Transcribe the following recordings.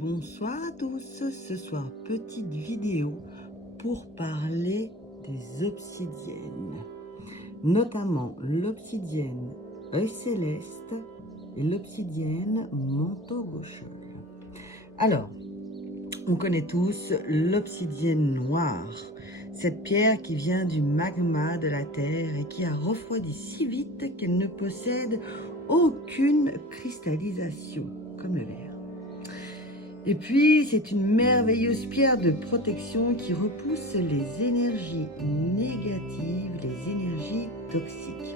Bonsoir à tous, ce soir petite vidéo pour parler des obsidiennes, notamment l'obsidienne œil céleste et l'obsidienne manteau gauchol. Alors, on connaît tous l'obsidienne noire, cette pierre qui vient du magma de la terre et qui a refroidi si vite qu'elle ne possède aucune cristallisation, comme le verre. Et puis, c'est une merveilleuse pierre de protection qui repousse les énergies négatives, les énergies toxiques,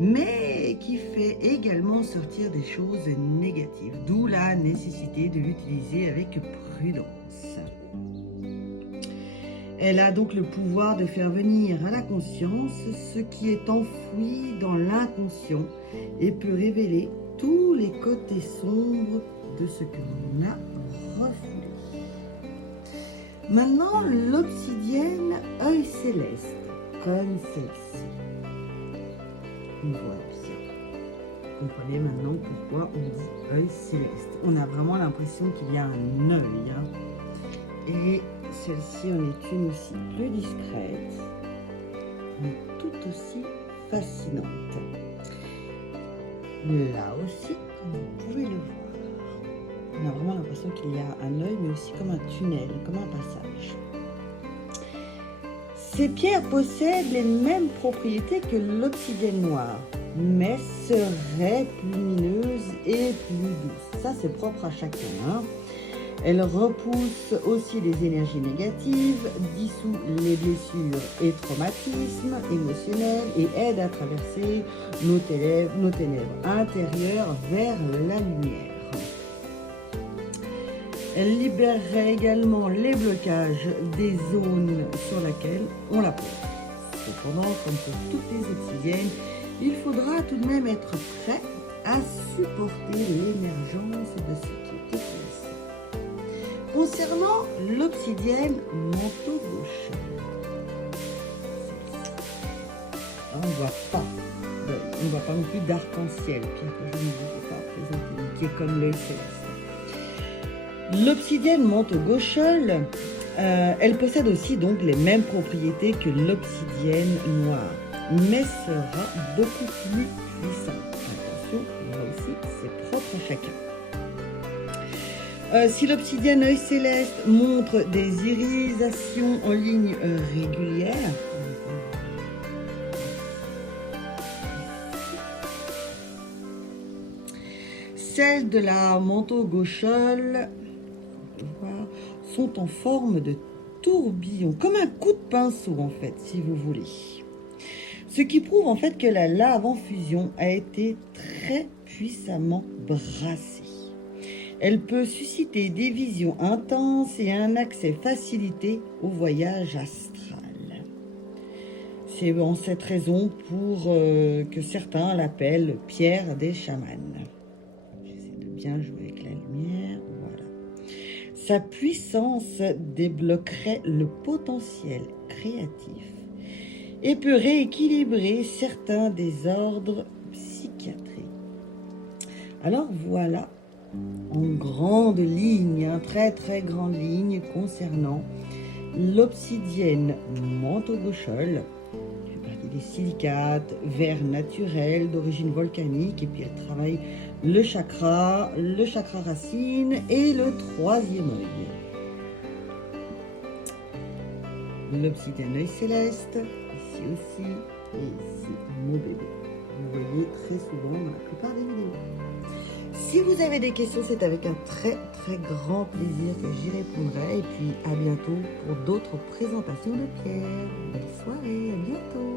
mais qui fait également sortir des choses négatives, d'où la nécessité de l'utiliser avec prudence. Elle a donc le pouvoir de faire venir à la conscience ce qui est enfoui dans l'inconscient et peut révéler tous les côtés sombres de ce que l'on a refoulé. Maintenant, l'obsidienne œil céleste, comme celle-ci. Voilà bien. Vous comprenez maintenant pourquoi on dit œil céleste. On a vraiment l'impression qu'il y a un œil. Et celle-ci en est une aussi plus discrète, mais tout aussi fascinante. Là aussi, comme vous pouvez le voir, on a vraiment l'impression qu'il y a un œil, mais aussi comme un tunnel, comme un passage. Ces pierres possèdent les mêmes propriétés que l'obsidienne noire, mais seraient plus lumineuses et plus douces. Ça, c'est propre à chacun. Elle repousse aussi les énergies négatives, dissout les blessures et traumatismes émotionnels et aide à traverser nos ténèbres intérieures vers la lumière. Elle libérerait également les blocages des zones sur lesquelles on la pose. Cependant, comme pour toutes les obsidiennes, il faudra tout de même être prêt à supporter l'émergence de ce qui est opposé. Concernant l'obsidienne manteau gauchol, on ne voit pas non plus d'arc-en-ciel, pierre que je ne vous ai pas présentée, qui est comme l'œil céleste. L'obsidienne manteau gauchol, elle possède aussi donc les mêmes propriétés que l'obsidienne noire, mais sera beaucoup plus puissante. Attention, là aussi, c'est propre à chacun. Si l'obsidienne œil céleste montre des irisations en ligne régulière, celles de la manteau gauchol sont en forme de tourbillon, comme un coup de pinceau en fait, si vous voulez. Ce qui prouve en fait que la lave en fusion a été très puissamment brassée. Elle peut susciter des visions intenses et un accès facilité au voyage astral. C'est en cette raison pour que certains l'appellent pierre des chamans. J'essaie de bien jouer avec la lumière, voilà. Sa puissance débloquerait le potentiel créatif et peut rééquilibrer certains désordres psychiatriques. Alors voilà, en grande ligne, très très grande ligne concernant l'obsidienne manteau gauchol, qui fait partie des silicates, verre naturel d'origine volcanique, et puis elle travaille le chakra racine et le troisième œil. L'obsidienne œil céleste, ici aussi, et ici mon bébé. Vous voyez très souvent dans la plupart des vidéos. Si vous avez des questions, c'est avec un très très grand plaisir que j'y répondrai. Et puis à bientôt pour d'autres présentations de pierres. Belle soirée, à bientôt.